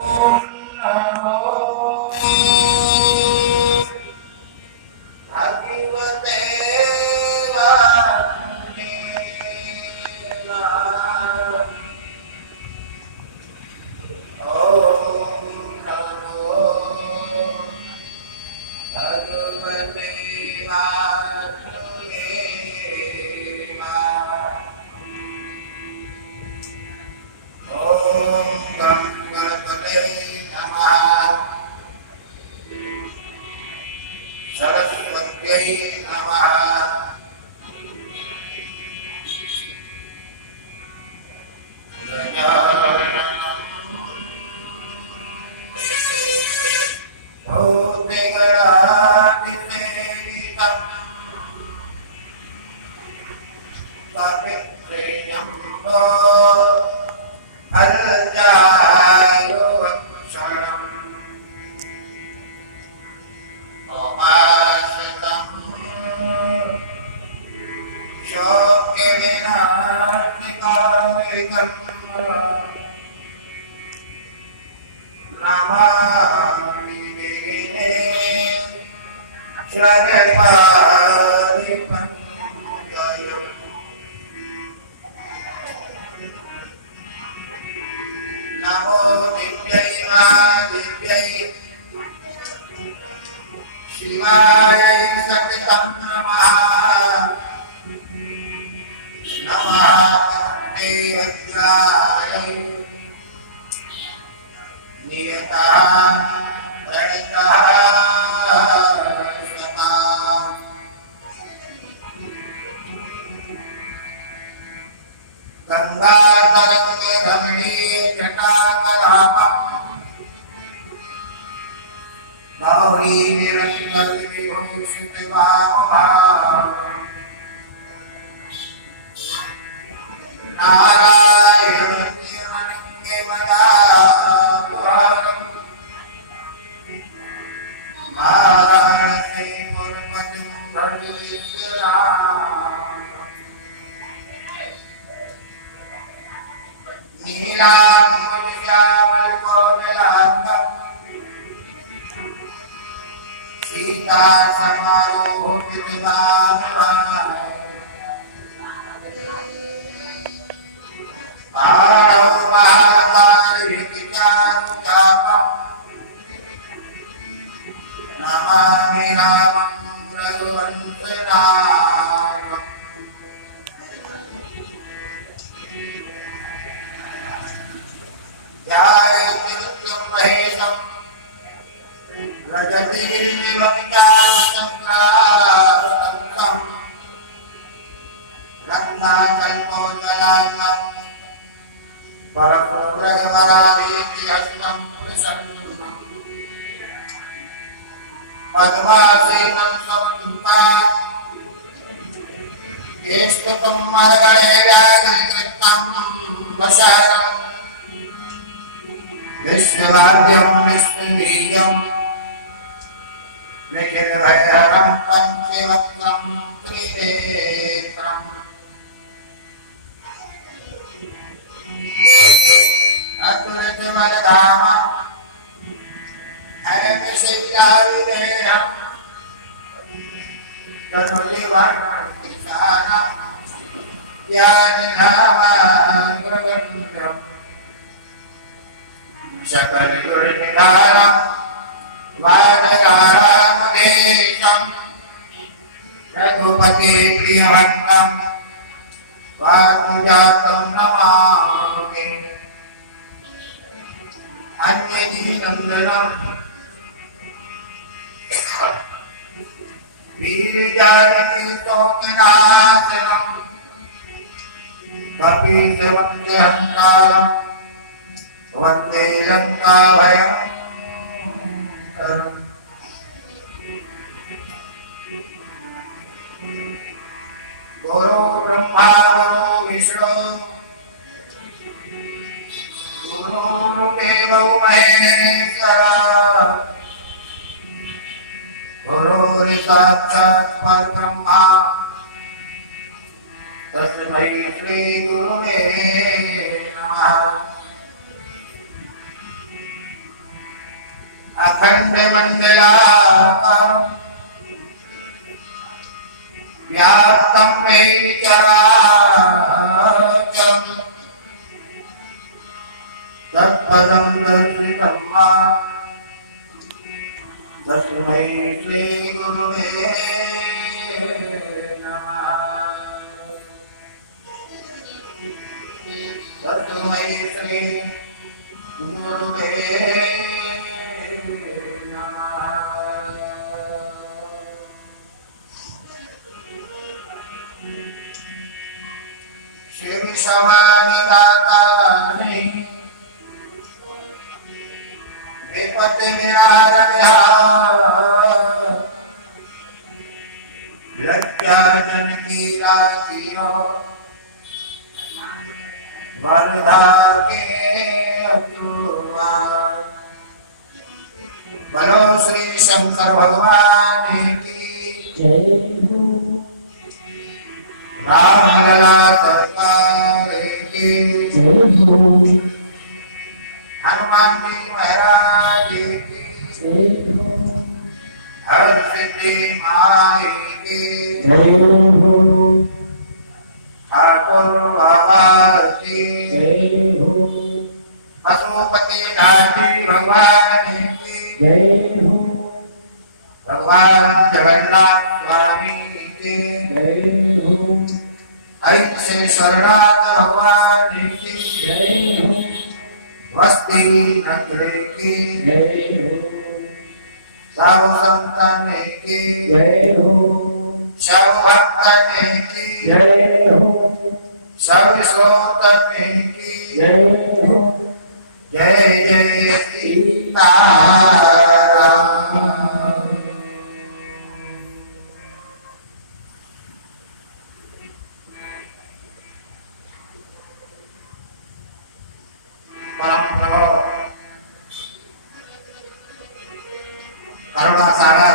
ओम नमो भगवते वासुदेवाय। ओम नमो भगवते वासुदेवाय। ओम गं गणपते नमः। सरस्वत्यै नमः। भूतिगणातिसेवितं पवित्रेयम्बो अल्जारुवक्षणम् ओमाश्रितं शोक्यविनाशिकारिकम् नमामि मेने श्रवपारिपङ्कजम्। नमो दिव्यै दिव्यै शिवायै सततं नमः। नमः देवज्ञायै नियतां प्रणितः स्वताम्। गङ्गातरङ्गरमणीयजटाकलापम् गौरीनिरङ्गविभूषितवामभागम्। नारायणनिरङ्गमदाभागम्। वाराणसीपुरपतिं भजवीश्वराम्। नीलाम्बुजामलकोमलाङ्गम् सीतासमारोहितवाहनम्। बाणौ महाकालविकितानुचापम् नमामि रामं रघुवंशनाथम्। ध्यायेत्तिविक्रम महेशम् रजतीर्मिवङ्गासङ्ग्रासङ्गम् रत्नाकल्पोज्ज्वलाङ्गम् परपुरगमनादीप्तिहस्तं पुरुषं पद्मासेनं समन्वितात् केष्टकं मरगणे व्याघ्रकृतं वशरम्। विष्णुवाद्यं विष्णुवीर्यं निखिलभयहरं पञ्चवक्त्रं त्रिनेत्रम्। अतुलितबलधाम हरविशय्याविदेहम् तनुलिवर्णविशालम् ज्ञानधामाग्रगण्यम्। सकलगुणनिधानम् वानरामवेशम् रघुपते प्रियभक्तं वासुजातं नमामि। अन्यदीनन्दनं वीरजानकीशोकनाशनं कपीशवन्द्यहङ्कारं वन्दे लङ्काभयङ्करम्। गुरु ब्रह्मा गुरु विष्णु गुरुर्देवो महेश्वरा गुरुर्साक्षात् परब्रह्मा तस्मै श्रीगुरुवे नमः। अखंड मंडलाकारं व्याप्तं येन चराचरं तत्पदं दर्शितं मां तस्मै श्रीगुरुवे नमः। तस्मै श्रीगुरुवे नमः। शिव समान दाता नहीं विपत विहार लज्जा जन की रातियों वरदा के अतुवार बोलो श्री शंकर भगवान की रामलला सरकार की हनुमान जी महाराज की हर सिद्धि माई की ठाकुर बाबा की पशुपति नाथ भगवान की भगवान जगन्नाथ स्वामी की ऐश्वर्यनाथ भगवान की वस्ती नगरे की सब संतन की सब भक्तन की सब श्रोतन की जय जय सीताराम। परम प्रभु करुणा सागर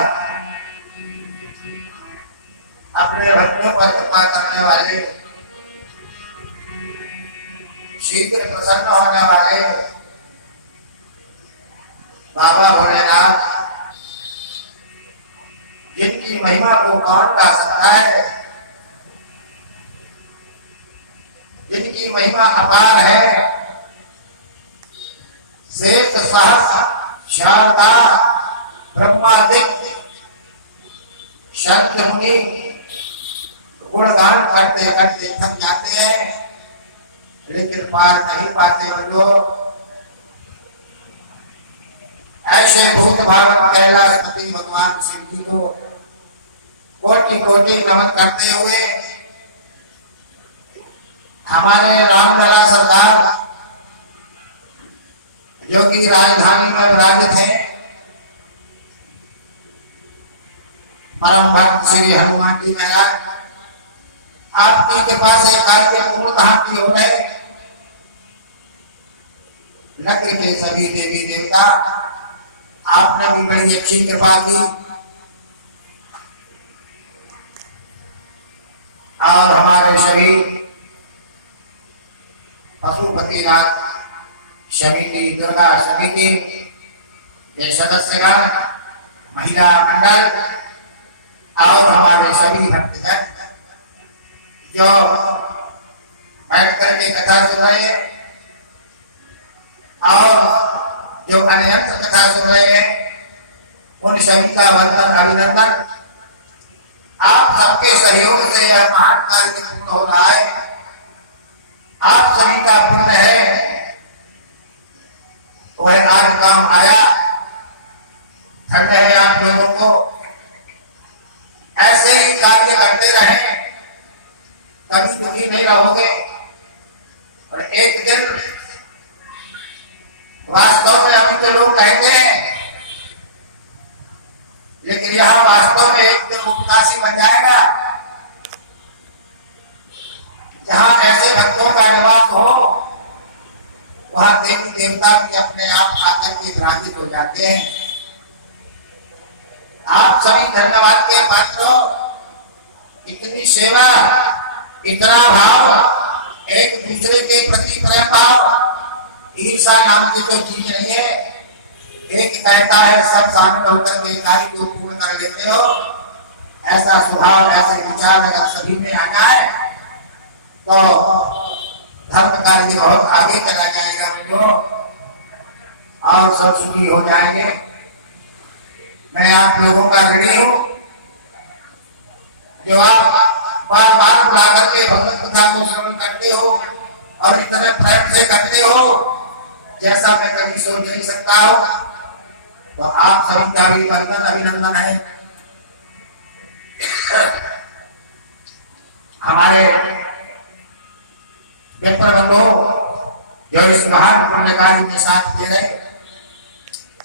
अपने भक्तों पर कृपा करने वाले शीघ्र प्रसन्न होने वाले बाबा भोलेनाथ जिनकी महिमा को कौन गा सकता है, जिनकी महिमा अपार है, शेष सहस शारदा ब्रह्मादिक संत मुनि गुणगान करते करते थक जाते हैं, लेकिन पार नहीं पाते वो लोग। ऐसे भूत भागवत कैलाशपति भगवान शिव जी को कोटि कोटि नमन करते हुए हमारे रामलला सरदार जो कि राजधानी में विराजित हैं, परम भक्त श्री हनुमान जी महाराज आपकी कृपा से कार्य पूर्णतः की हो गए। नगर के सभी देवी देवता आपने भी बड़ी अच्छी कृपा की और हमारे सभी पशुपतिनाथ समिति दुर्गा समिति के सदस्यगण महिला मंडल और हमारे सभी भक्तजन जो बैठ करके कथा सुन रहे हैं और जो अन्यत्र कथा सुन रहे हैं, उन सभी का वंदन अभिनंदन। आप सबके सहयोग से यह महान कार्यक्रम हो रहा है। आप सभी का पुण्य है, वह आज काम आया। धन्य है आप लोगों को। ऐसे ही कार्य करते रहें, कभी दुखी नहीं रहोगे और एक दिन वास्तव में अभी तो लोग कहते हैं, लेकिन यह वास्तव में एक दिन उपकाशी बन जाएगा जहां ऐसे भक्तों का निवास हो, वहां देवी देवता भी अपने आप आकर के विराजित हो जाते हैं। आप सभी धन्यवाद के पात्र। इतनी सेवा, इतना भाव, एक दूसरे के प्रति प्रेम भाव, ईर्षा नाम की कोई चीज नहीं है। एक कहता है सब शामिल होकर के कार्य को पूर्ण कर लेते हो। ऐसा स्वभाव ऐसे विचार अगर सभी में आ जाए तो धर्म कार्य बहुत आगे चला जाएगा मित्रों, और सब सुखी हो जाएंगे। मैं आप लोगों का ऋणी हूँ जो आप बार बार बुला करके भगवत कथा को श्रवण करते हो और इतने प्रेम से करते हो जैसा मैं कभी सोच नहीं सकता हूँ। तो आप सभी का भी वंदन अभिनंदन है। हमारे मित्र बंधु जो इस महान पुण्य कार्य के साथ दे रहे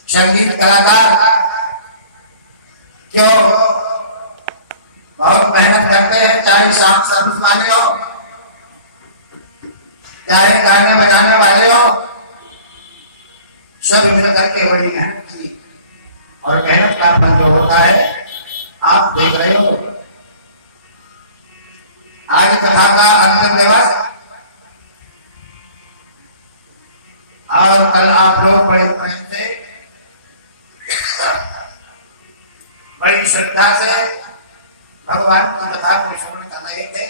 संगीत कलाकार क्यों बहुत मेहनत करते हैं, चाहे शाम सर्विस वाले हो चाहे गाने बजाने वाले हो, सब मिल करके बड़ी मेहनत की और मेहनत का फल जो होता है आप देख रहे हो। आज कथा का अंतिम दिवस और कल आप लोग बड़े प्रेम से बड़ी श्रद्धा से भगवान की कथा को श्रवण कर रहे थे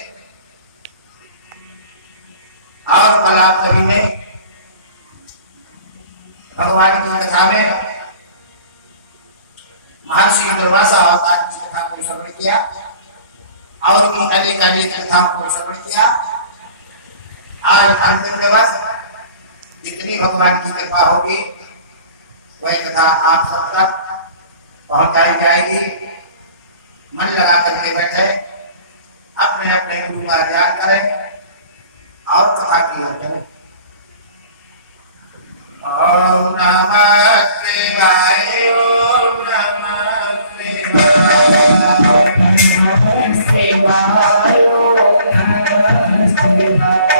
और कल आप सभी ने भगवान की कथा में महर्षि दुर्वासा अवतार की कथा को श्रवण किया और भी अनेक अनेक कथाओं को श्रवण किया। आज अंतिम दिवस जितनी भगवान की कृपा होगी वही कथा आप सब तक पहुंचाई जाएगी। मन लगा करके बैठे, अपने अपने गुरु का ध्यान करें और कथा की हो जाए। ओम नमः शिवाय, ओम नमः शिवाय, ओम नमः शिवाय।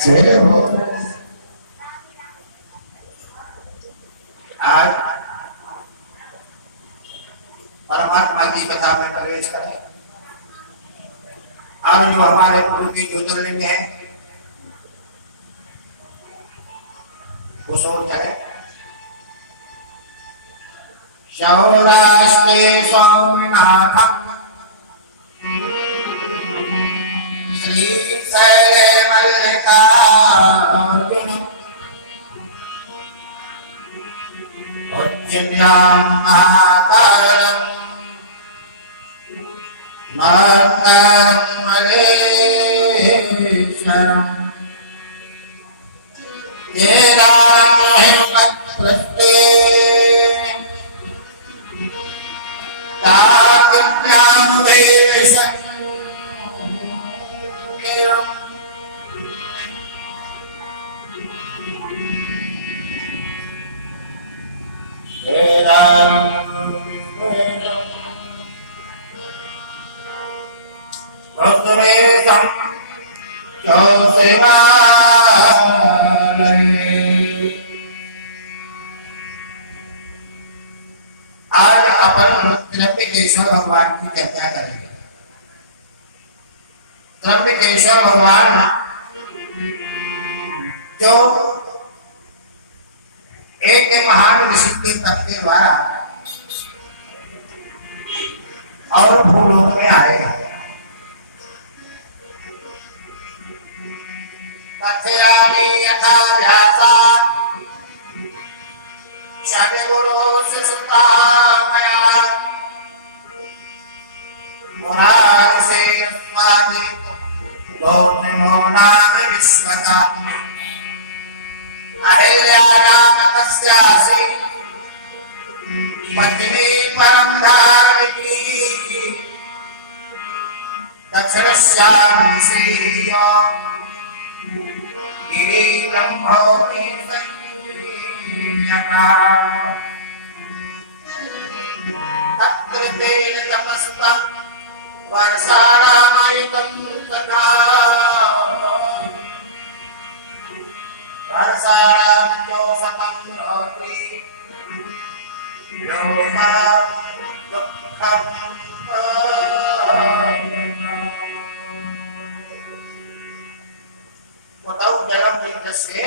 जय हो। आज परमात्मा की कथा में प्रवेश करें। आज जो हमारे गुरु की ज्योतिर्लिंग है वो सोच है सौराष्ट्रे स्वामिनाथम श्रीशैले मल्लिकार्जुन उज्जयिन्यां महाकालं मलेश्वरम् तेरामहिमत्वस्ते त्र्यंबकेश्वर भगवान की चर्चा करेंगे। त्र्यंबकेश्वर भगवान जो एक महान ऋषि के तप के द्वारा और भूलोक में आए। कथयामि यथा व्यासा शनि गुरु सुता मया मुरारिसे अस्मादि गौतमो नाम विश्वता अहिल्यानाम तस्यासि पत्नी परम धारिणी दक्षिणस्यासि गिरि ब्रह्मोति संयका तत्कृतेन तपस्ता वर्षाणामयुतं तथा वर्षाणां चोषतं भवति योमा दुःखं उतौ जलं विद्यस्य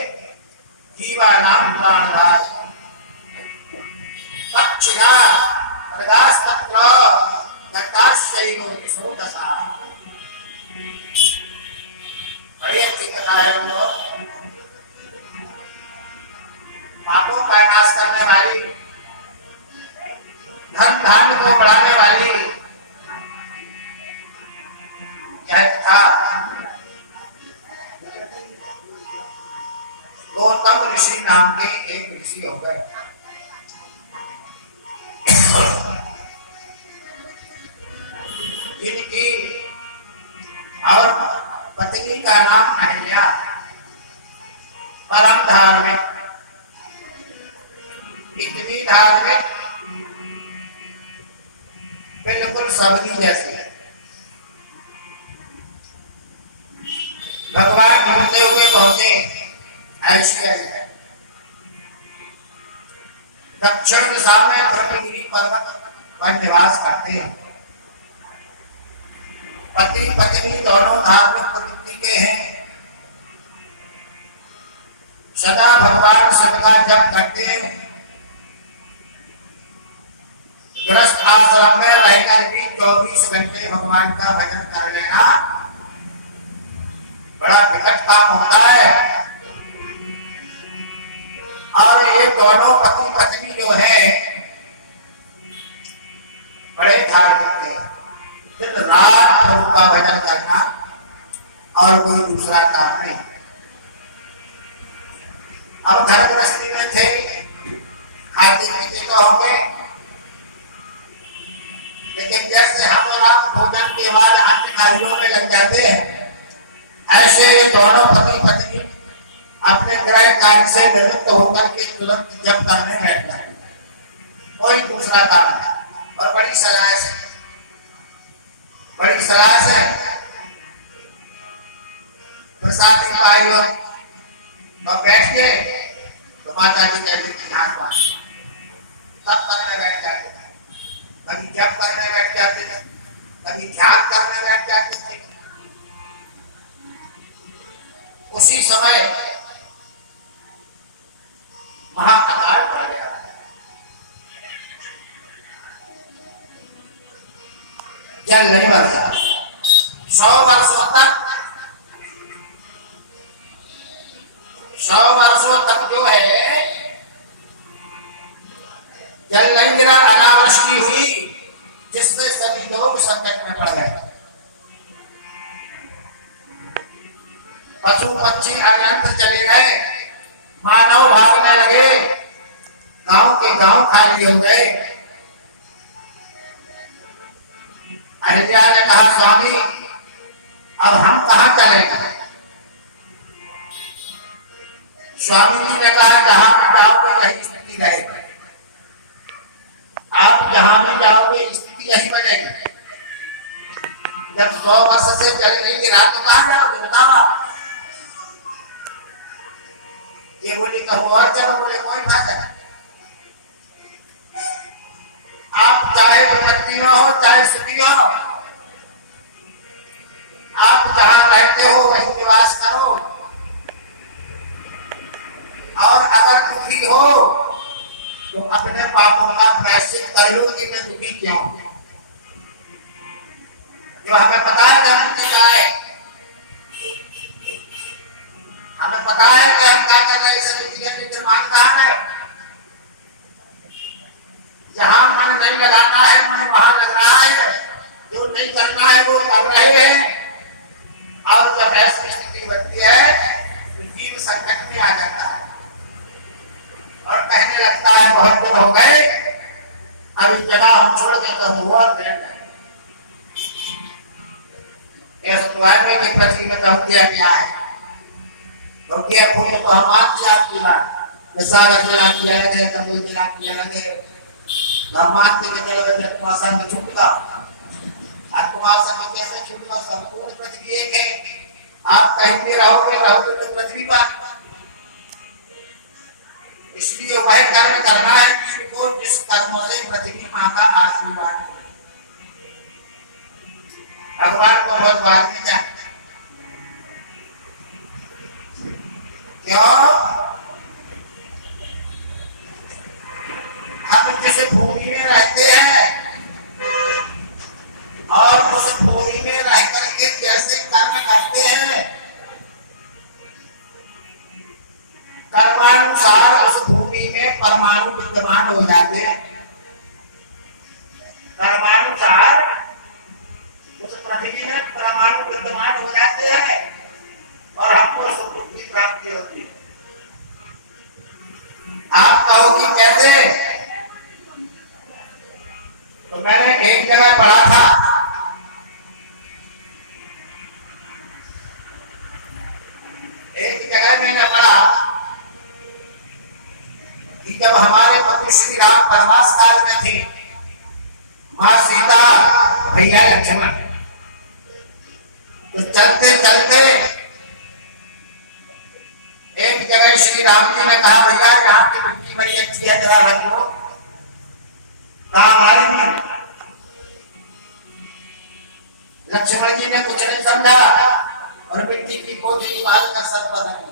जीवानां प्राणदाय दक्षिणा प्रदास्तत्र दत्ताश्रयो विशोदसा। बड़ी अच्छी कथा है वो। पापों का नाश करने वाली, धन धान्य को बढ़ाने वाली यह कथा गौतम ऋषि नाम के एक ऋषि हो गए। इनकी और पत्नी का नाम अहिल्या, परम धार्मिक, इतनी धार्मिक बिल्कुल सबनी जैसी है। भगवान ढूंढते हुए पहुंचे ऐश्वर्य दक्षिण दिशा में ब्रह्मगिरी पर्वत पर निवास करते हैं। पति पत्नी दोनों धार्मिक प्रवृत्ति के हैं। सदा भगवान शिव का जप करते हैं। गृहस्थ आश्रम में रहकर भी 24 घंटे भगवान का भजन कर लेना बड़ा विकट काम होता है। और ये दोनों पति पत्नी जो है बड़े धार्मिक थे। फिर रात प्रभु का भजन करना और कोई दूसरा काम नहीं। अब घर गृहस्थी में थे, खाते पीते तो होंगे, लेकिन जैसे हम और आप भोजन के बाद अन्य कार्यों में लग जाते हैं, ऐसे ये दोनों पति पत्नी अपने गृह कार्य से निवृत्त होकर के तुरंत जप करने बैठ जाए। कोई दूसरा काम नहीं। और बड़ी सलाह प्रसाद नहीं पाई हो तो बैठ के तो माता जी कहती थी हाथ बांध तब करने बैठ जाते थे, कभी जप करने बैठ जाते थे, कभी ध्यान करने बैठ जाते थे। उसी समय महाकाल पड़ गया। जल नहीं बरसा 100 वर्षों तक, 100 वर्षों तक जो है जल नहीं गिरा, अनावृष्टि हुई, जिससे सभी लोग संकट में पड़ गए। पशु पक्षी अन्यत्र चले गए, मानव भागने लगे, गांव के गांव खाली हो गए। अहिल्या ने कहा स्वामी अब हम कहाँ चलेंगे? स्वामी जी ने कहा जहां भी जाओगे यही स्थिति रहेगी, आप जहां भी जाओगे स्थिति यही बनेगी। जब 100 वर्ष से चल नहीं गिरा तो कहाँ जाओगे बताओ? ये बोली कहो और चलो, बोले कोई बात है। आप चाहे विपत्ति में हो चाहे सुखी हो, आप जहां रहते हो वहीं निवास करो, और अगर दुखी हो तो अपने पापों का प्रायश्चित कर लो कि मैं दुखी क्यों। जो हमें पता है जन्म क्या है, हमें पता है कि हम क्या कर रहे हैं, निर्माण कहाँ है। जहां मन नहीं लगाना है मन वहां लग रहा है, जो नहीं करना है वो कर रहे हैं। और जब ऐसी स्थिति बनती है तो जीव संकट में आ जाता है और कहने लगता है बहुत दिन हो गए, अब इस जगह हम छोड़ के कहीं और बैठ जाए। की पृथ्वी में हत्या क्या है, हत्या को तो हम मान दिया आपकी बात, सागर जना किया लगे, कबूल जना किया लगे, ब्रह्मांड के चलो आत्मासन में छूटगा। आत्मासन में कैसे छूटगा? संपूर्ण पृथ्वी एक है, आप कहीं भी रहोगे तो पृथ्वी पर। इसलिए वह कर्म करना है जिसको जिस कर्मों से पृथ्वी मां का आशीर्वाद। भगवान को बहुत मानते हैं, क्यों? हम जैसे भूमि में रहते हैं और उस भूमि में रह करके कैसे कर्म करते हैं, कर्मानुसार उस भूमि में परमाणु विद्यमान हो जाते हैं। कर्मानुसार उस पृथ्वी में परमाणु विद्यमान हो जाते हैं और हमको सुख की प्राप्ति होती है। आप कहो कि कैसे? तो मैंने एक जगह पढ़ा था, एक जगह मैंने पढ़ा कि जब हमारे प्रभु श्री राम वनवास काल में थे, मां सीता भैया लक्ष्मण तो चलते चलते एक जगह श्री राम जी ने कहा भैया यहाँ की मिट्टी बड़ी अच्छी है, जरा रख लो। हमारी लक्ष्मण जी ने कुछ नहीं समझा और मिट्टी की पोती की बात का सर पता नहीं।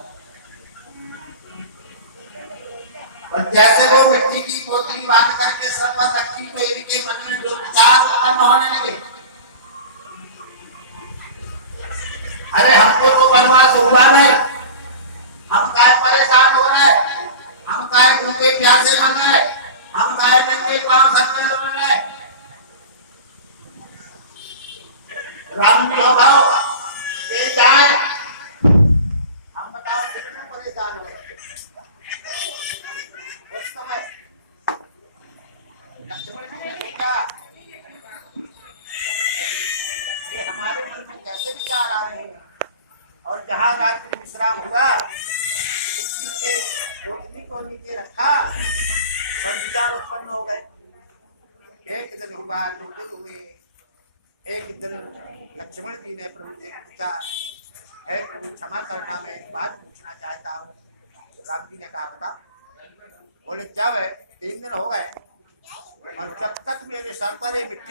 और जैसे वो मिट्टी की पोती की बात करके सर पर रखी तो इनके मन में जो विचार उत्पन्न होने लगे, अरे हमको तो वनवास हुआ नहीं, हम काय परेशान हो रहे, हम काय भूखे प्यासे बन रहे, हम काय नंगे पांव सर बन रहे। राम जी हो भाव ये जाए, हम बताओ कितने परेशान हो उस समय। ये हमारे मन में कैसे विचार आ रहे हैं, और जहां रात विश्राम होगा उसकी को नीचे रखा और विचार उत्पन्न हो गए। एक दिन हुआ दुखित हुए, एक दिन लक्ष्मण जी ने प्रभु से पूछा, क्षमा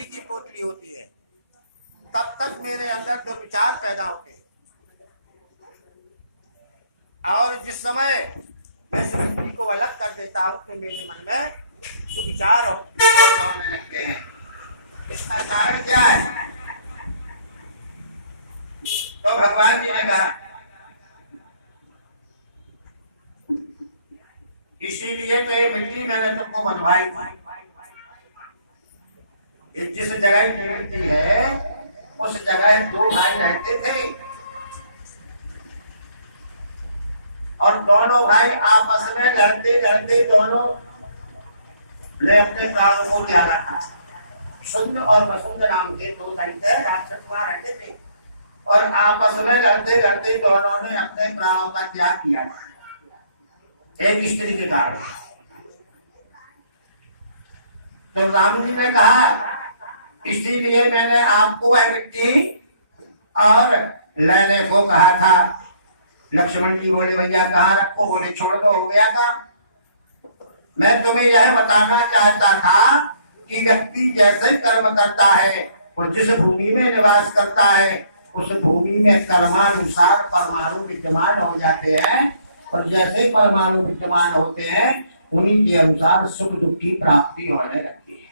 मिट्टी की पोटली होती है, तब तक मेरे अंदर दो विचार पैदा होते हैं। और जिस समय मैं इस मिट्टी को अलग कर देता हूं तो मेरे मन में विचार होने लगते हैं। इसका कारण क्या है? तो भगवान जी ने कहा इसीलिए तो ये मिट्टी मैंने तुमको बनवाई थी। जिस जगह की मिट्टी है उस जगह दो भाई रहते थे और दोनों भाई आपस में लड़ते लड़ते दोनों ने अपने प्राणों को त्यागा था। सुंदर और वसुंध नाम के दो दरिद्र राक्षस वहां रहते थे और आपस में लड़ते लड़ते दोनों ने अपने प्राणों का त्याग किया एक स्त्री के कारण। तो राम जी ने कहा इसीलिए मैंने आपको वह मिट्टी और लेने को कहा था। लक्ष्मण जी बोले भैया कहाँ रखो? बोले छोड़ दो, हो गया काम। मैं तुम्हें यह बताना चाहता था कि व्यक्ति जैसे कर्म करता है और जिस भूमि में निवास करता है उस भूमि में कर्मानुसार परमाणु विद्यमान हो जाते हैं और जैसे परमाणु विद्यमान होते हैं उन्हीं के अनुसार सुख दुख की प्राप्ति होने लगती है।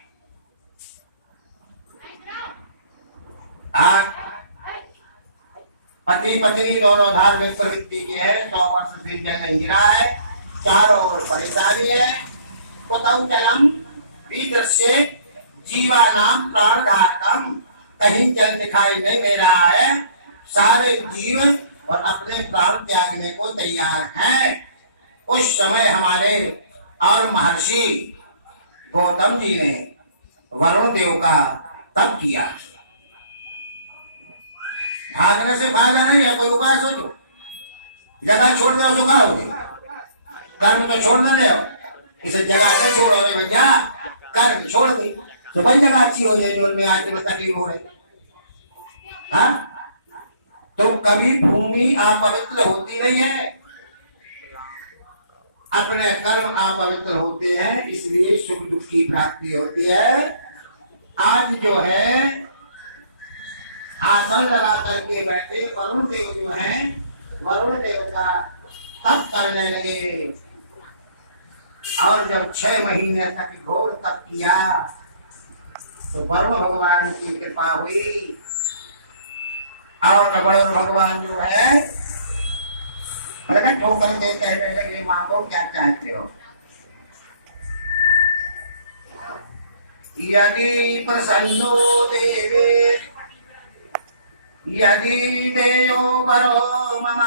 पति पत्नी दोनों धार्मिक प्रवृत्ति के हैं, 100 वर्ष से जल नहीं गिरा है, चारों ओर परेशानी है। कुतौ जलम विदृश्य जीवा नाम प्राण धारकम, कहीं जल दिखाई नहीं दे रहा है। सारे जीव और अपने प्राण त्यागने को तैयार हैं। उस समय हमारे और महर्षि गौतम जी ने वरुण देव का तप किया। भागने से भागा नहीं है, कोई उपाय सोचो। जगह छोड़ दो तो क्या होगी? कर्म तो छोड़ दे, इसे जगह से छोड़ो रे भैया, कर्म छोड़ दी तो भाई जगह अच्छी हो जाए जो में आज में तकलीफ हो रही। तो कभी भूमि अपवित्र होती नहीं है, अपने कर्म अपवित्र होते हैं, इसलिए सुख दुख की प्राप्ति होती है। आज जो है आसन लगा करके बैठे वरुण देव जो है, वरुण देव का तप करने लगे और जब 6 महीने तक घोर तप किया तो वरुण भगवान की कृपा हुई और वरुण भगवान जो है प्रकट होकर के कहने लगे मांगो क्या चाहते हो? यदि प्रसन्नो देवे यदि देयो वरो मम